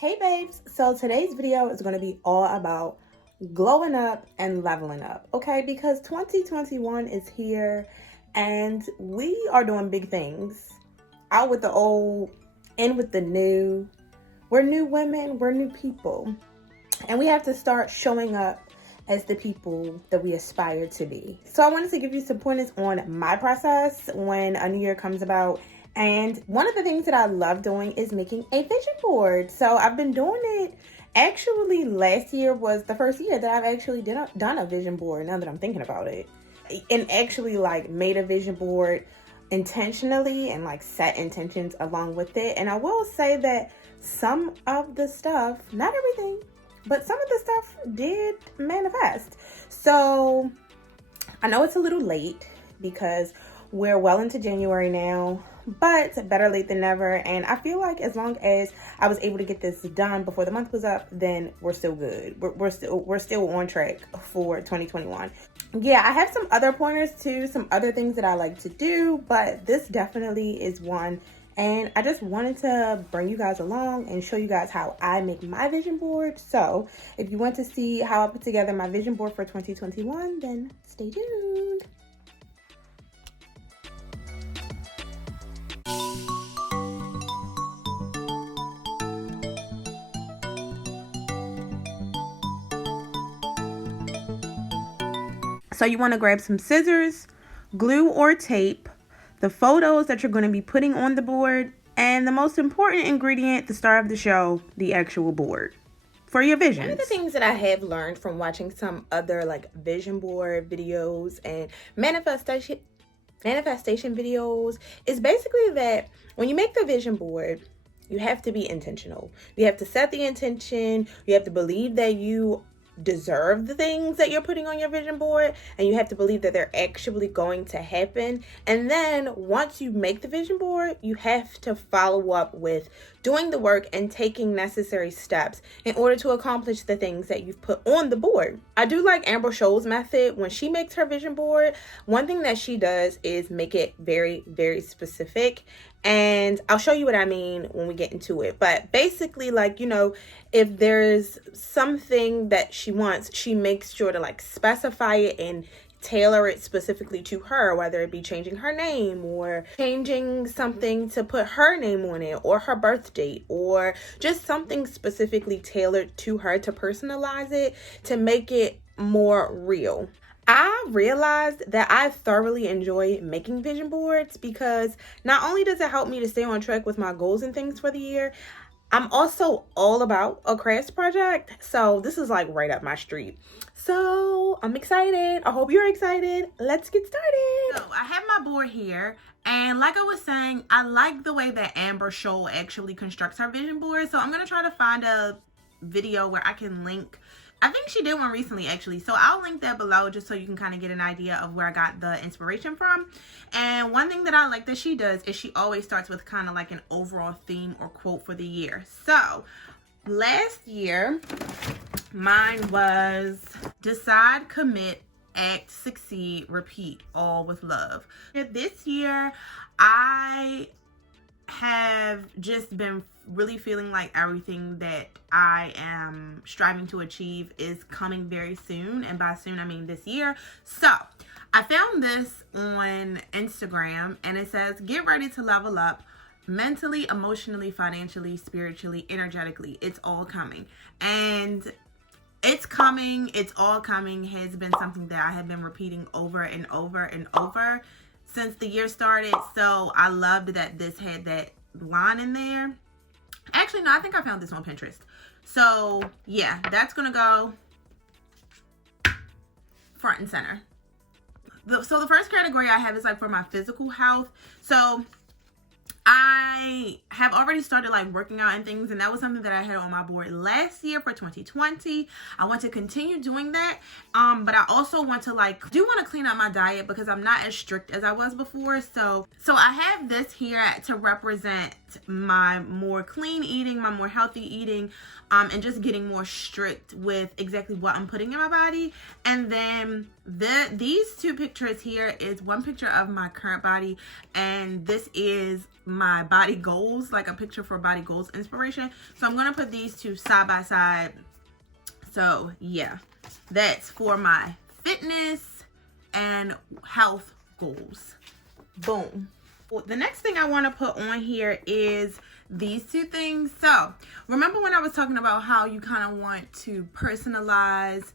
Hey babes, so today's video is going to be all about glowing up and leveling up, okay? Because 2021 is here and we are doing big things. Out with the old, in with the new. We're new women, we're new people. And we have to start showing up as the people that we aspire to be. So I wanted to give you some pointers on my process when a new year comes about. And one of the things that I love doing is making a vision board. So I've been doing it. Actually, last year was the first year that I've actually done a vision board, now that I'm thinking about it. And actually made a vision board intentionally and set intentions along with it. And I will say that some of the stuff, not everything, but some of the stuff did manifest. So I know it's a little late because we're well into January now, but better late than never. And I feel like as long as I was able to get this done before the month was up, then we're still good. We're still on track for 2021. Yeah, I have some other pointers too, some other things that I like to do, but this definitely is one. And I just wanted to bring you guys along and show you guys how I make my vision board. So if you want to see how I put together my vision board for 2021, then stay tuned. So you want to grab some scissors, glue or tape, the photos that you're going to be putting on the board, and the most important ingredient, the star of the show, the actual board for your visions. One of the things that I have learned from watching some other vision board videos and manifestation videos is basically that when you make the vision board, you have to be intentional. You have to set the intention. You have to believe that you deserve the things that you're putting on your vision board, and you have to believe that they're actually going to happen. And then once you make the vision board, you have to follow up with doing the work and taking necessary steps in order to accomplish the things that you've put on the board. I do like Amber Scholl's method. When she makes her vision board, one thing that she does is make it very, very specific. And I'll show you what I mean when we get into it. But basically, if there's something that she wants, she makes sure to specify it and tailor it specifically to her, whether it be changing her name or changing something to put her name on it or her birth date or just something specifically tailored to her to personalize it to make it more real. I realized that I thoroughly enjoy making vision boards because not only does it help me to stay on track with my goals and things for the year, I'm also all about a crafts project. So this is right up my street. So I'm excited. I hope you're excited. Let's get started. So I have my board here. And like I was saying, I like the way that Amber Scholl actually constructs her vision board. So I'm going to try to find a video where I can link. I think she did one recently actually, so I'll link that below just so you can kind of get an idea of where I got the inspiration from. And one thing that I like that she does is she always starts with kind of an overall theme or quote for the year. So last year mine was decide, commit, act, succeed, repeat, all with love. This year I have just been really feeling like everything that I am striving to achieve is coming very soon, and by soon I mean this year. So I found this on Instagram and it says, get ready to level up mentally, emotionally, financially, spiritually, energetically. It's all coming. And it's coming, it's all coming has been something that I have been repeating over and over and over since the year started. So I loved that this had that line in there. Actually, no, I think I found this on Pinterest. So yeah, that's gonna go front and center. So the first category I have is for my physical health. So I have already started working out and things, and that was something that I had on my board last year for 2020. I want to continue doing that, but I also want to do want to clean up my diet because I'm not as strict as I was before. So I have this here to represent my more clean eating, my more healthy eating, and just getting more strict with exactly what I'm putting in my body. And then these two pictures here is one picture of my current body, and this is my body goals, like a picture for body goals inspiration. So I'm gonna put these two side by side. So yeah, that's for my fitness and health goals. Boom. Well, the next thing I want to put on here is these two things. So remember when I was talking about how you kind of want to personalize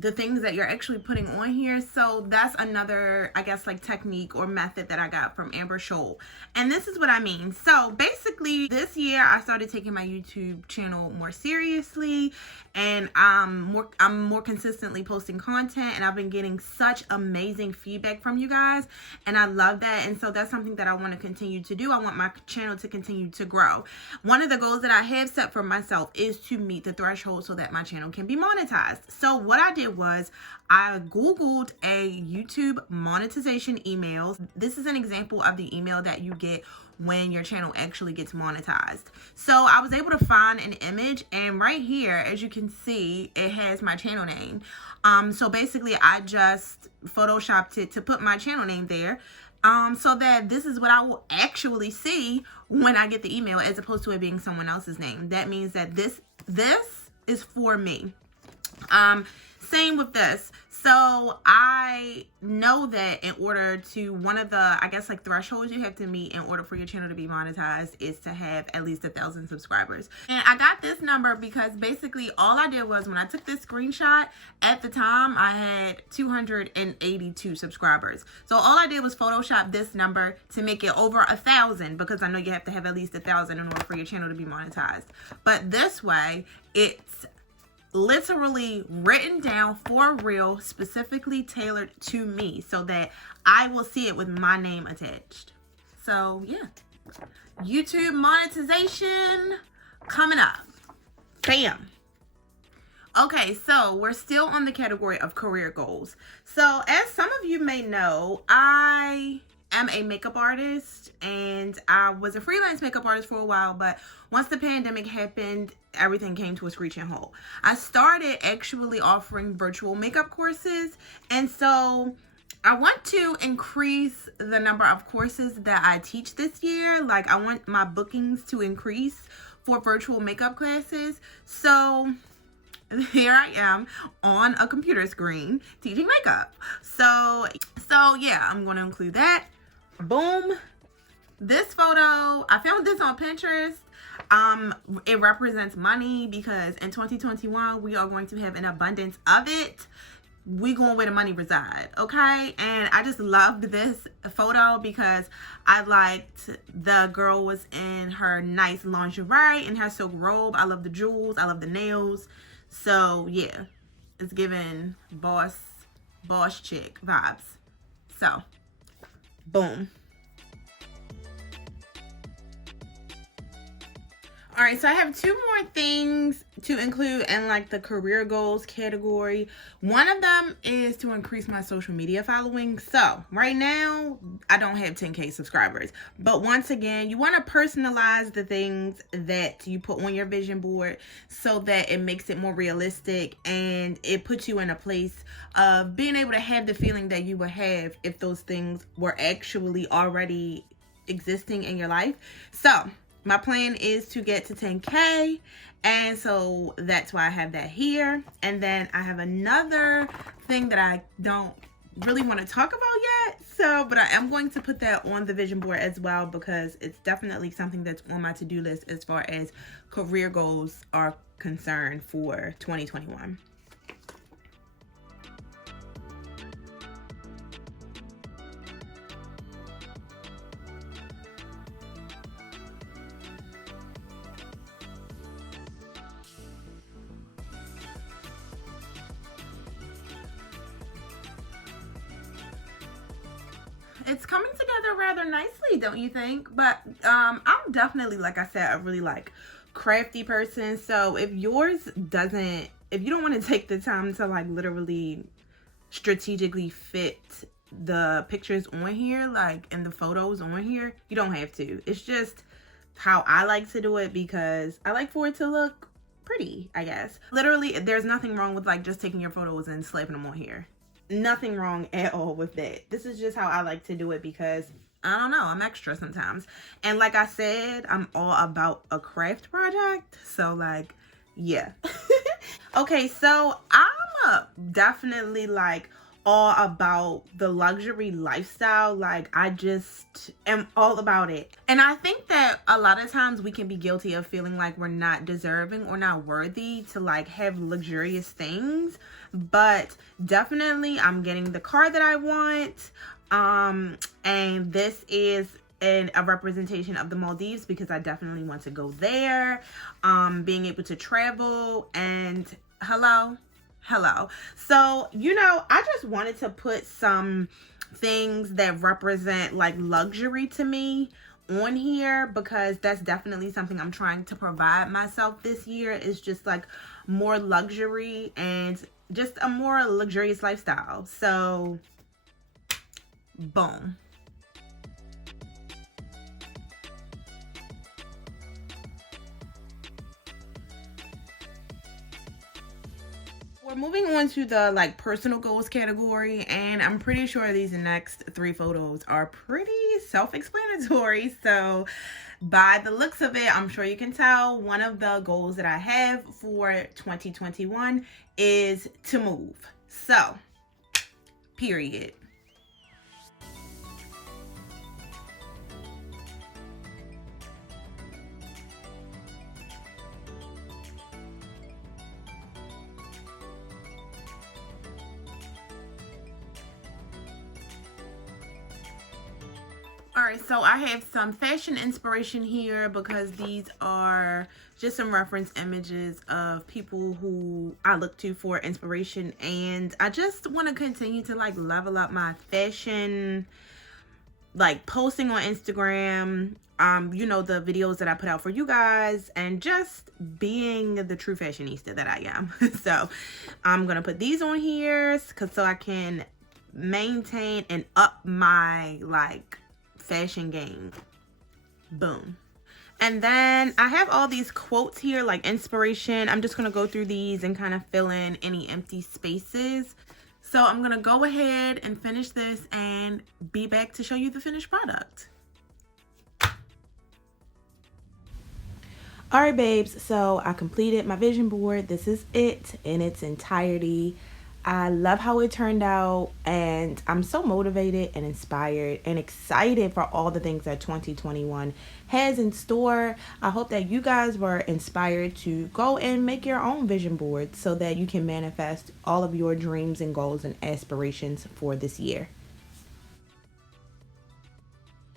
the things that you're actually putting on here? So that's another, I guess, like technique or method that I got from Amber Scholl. And this is what I mean. So basically this year I started taking my YouTube channel more seriously, and I'm more consistently posting content, and I've been getting such amazing feedback from you guys, and I love that. And so that's something that I want to continue to do. I want my channel to continue to grow. One of the goals that I have set for myself is to meet the threshold so that my channel can be monetized. So what I did was I Googled a YouTube monetization email. This is an example of the email that you get when your channel actually gets monetized. So I was able to find an image, and right here, as you can see, it has my channel name. So basically I just photoshopped it to put my channel name there, so that this is what I will actually see when I get the email, as opposed to it being someone else's name. That means that this is for me. Same with this. So I know that in order to, one of the, I guess, like thresholds you have to meet in order for your channel to be monetized is to have at least 1,000 subscribers. And I got this number because basically all I did was, when I took this screenshot, at the time I had 282 subscribers. So all I did was Photoshop this number to make it over 1,000, because I know you have to have at least 1,000 in order for your channel to be monetized. But this way, it's literally written down for real, specifically tailored to me, so that I will see it with my name attached. So yeah, YouTube monetization coming up. Bam. Okay, so we're still on the category of career goals. So as some of you may know, I am a makeup artist, and I was a freelance makeup artist for a while, but once the pandemic happened, everything came to a screeching halt. I started actually offering virtual makeup courses, and so I want to increase the number of courses that I teach this year. Like, I want my bookings to increase for virtual makeup classes. So here I am on a computer screen teaching makeup. So yeah, I'm going to include that. Boom. This photo, I found this on Pinterest. It represents money, because in 2021 we are going to have an abundance of it. We going where the money reside, okay? And I just loved this photo because I liked the girl was in her nice lingerie and her silk robe. I love the jewels, I love the nails. So yeah, it's giving boss chick vibes. So boom. All right, so I have two more things to include in like the career goals category. One of them is to increase my social media following. So right now I don't have 10K subscribers, but once again, you want to personalize the things that you put on your vision board so that it makes it more realistic, and it puts you in a place of being able to have the feeling that you would have if those things were actually already existing in your life. So my plan is to get to 10K, and so that's why I have that here. And then I have another thing that I don't really want to talk about yet, but I am going to put that on the vision board as well, because it's definitely something that's on my to-do list as far as career goals are concerned for 2021. It's coming together rather nicely, don't you think? But I'm definitely, like I said, a really like crafty person. So if you don't want to take the time to like literally strategically fit the pictures on here, like, and the photos on here. You don't have to. It's just how I like to do it because I like for it to look pretty, I guess. Literally, there's nothing wrong with like just taking your photos and slapping them on here. Nothing wrong at all with that. This is just how I like to do it because I don't know, I'm extra sometimes. And like I said, I'm all about a craft project. So like, yeah. Okay, so I'm definitely like all about the luxury lifestyle. Like, I just am all about it. And I think that a lot of times we can be guilty of feeling like we're not deserving or not worthy to like have luxurious things. But definitely I'm getting the car that I want. And this is a representation of the Maldives because I definitely want to go there. Being able to travel and hello. So, you know, I just wanted to put some things that represent like luxury to me on here because that's definitely something I'm trying to provide myself this year. Is just like more luxury and just a more luxurious lifestyle. So, boom. We're moving on to the like personal goals category, and I'm pretty sure these next 3 photos are pretty self-explanatory. So by the looks of it, I'm sure you can tell one of the goals that I have for 2021 is to move. So, period. Alright, so I have some fashion inspiration here because these are just some reference images of people who I look to for inspiration, and I just want to continue to like level up my fashion, like posting on Instagram, you know, the videos that I put out for you guys, and just being the true fashionista that I am. So I'm gonna put these on here so I can maintain and up my like fashion game. Boom. And then I have all these quotes here, like inspiration. I'm just gonna go through these and kind of fill in any empty spaces. So I'm gonna go ahead and finish this and be back to show you the finished product. All right, babes, so I completed my vision board. This is it in its entirety. I love how it turned out, and I'm so motivated and inspired and excited for all the things that 2021 has in store. I hope that you guys were inspired to go and make your own vision board so that you can manifest all of your dreams and goals and aspirations for this year.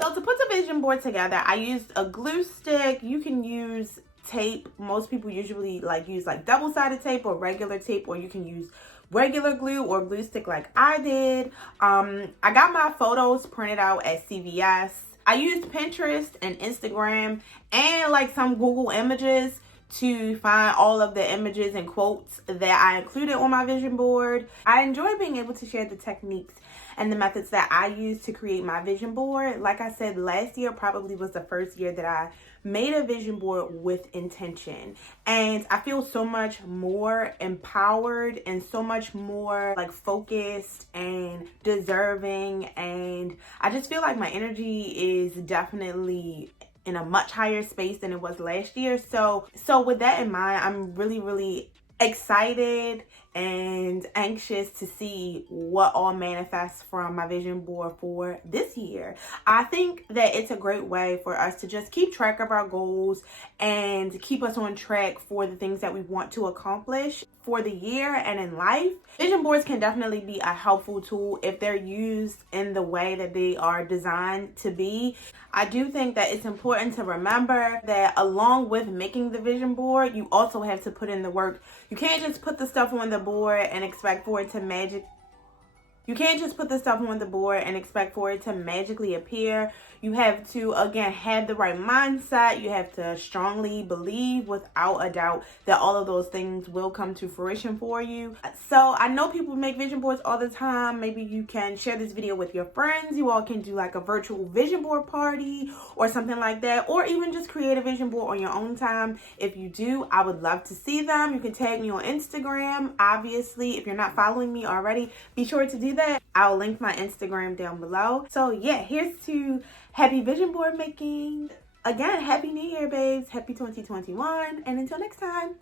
So to put the vision board together, I used a glue stick. You can use tape. Most people usually use double-sided tape or regular tape, or you can use regular glue or glue stick like I did. I got my photos printed out at CVS. I used Pinterest and Instagram and like some Google images to find all of the images and quotes that I included on my vision board. I enjoy being able to share the techniques and the methods that I use to create my vision board. Like I said, last year probably was the first year that I made a vision board with intention, and I feel so much more empowered and so much more like focused and deserving, and I just feel like my energy is definitely in a much higher space than it was last year. So with that in mind, I'm really excited and anxious to see what all manifests from my vision board for this year. I think that it's a great way for us to just keep track of our goals and keep us on track for the things that we want to accomplish for the year and in life. Vision boards can definitely be a helpful tool if they're used in the way that they are designed to be. I do think that it's important to remember that along with making the vision board, you also have to put in the work. You can't just put the stuff on the board and expect for it to You can't just put this stuff on the board and expect for it to magically appear. You have to, again, have the right mindset. You have to strongly believe without a doubt that all of those things will come to fruition for you. So I know people make vision boards all the time. Maybe you can share this video with your friends. You all can do like a virtual vision board party or something like that, or even just create a vision board on your own time. If you do, I would love to see them. You can tag me on Instagram. Obviously, if you're not following me already, be sure to do that. I'll link my Instagram down below. So yeah, here's to happy vision board making. Again, happy new year, babes. Happy 2021. And until next time.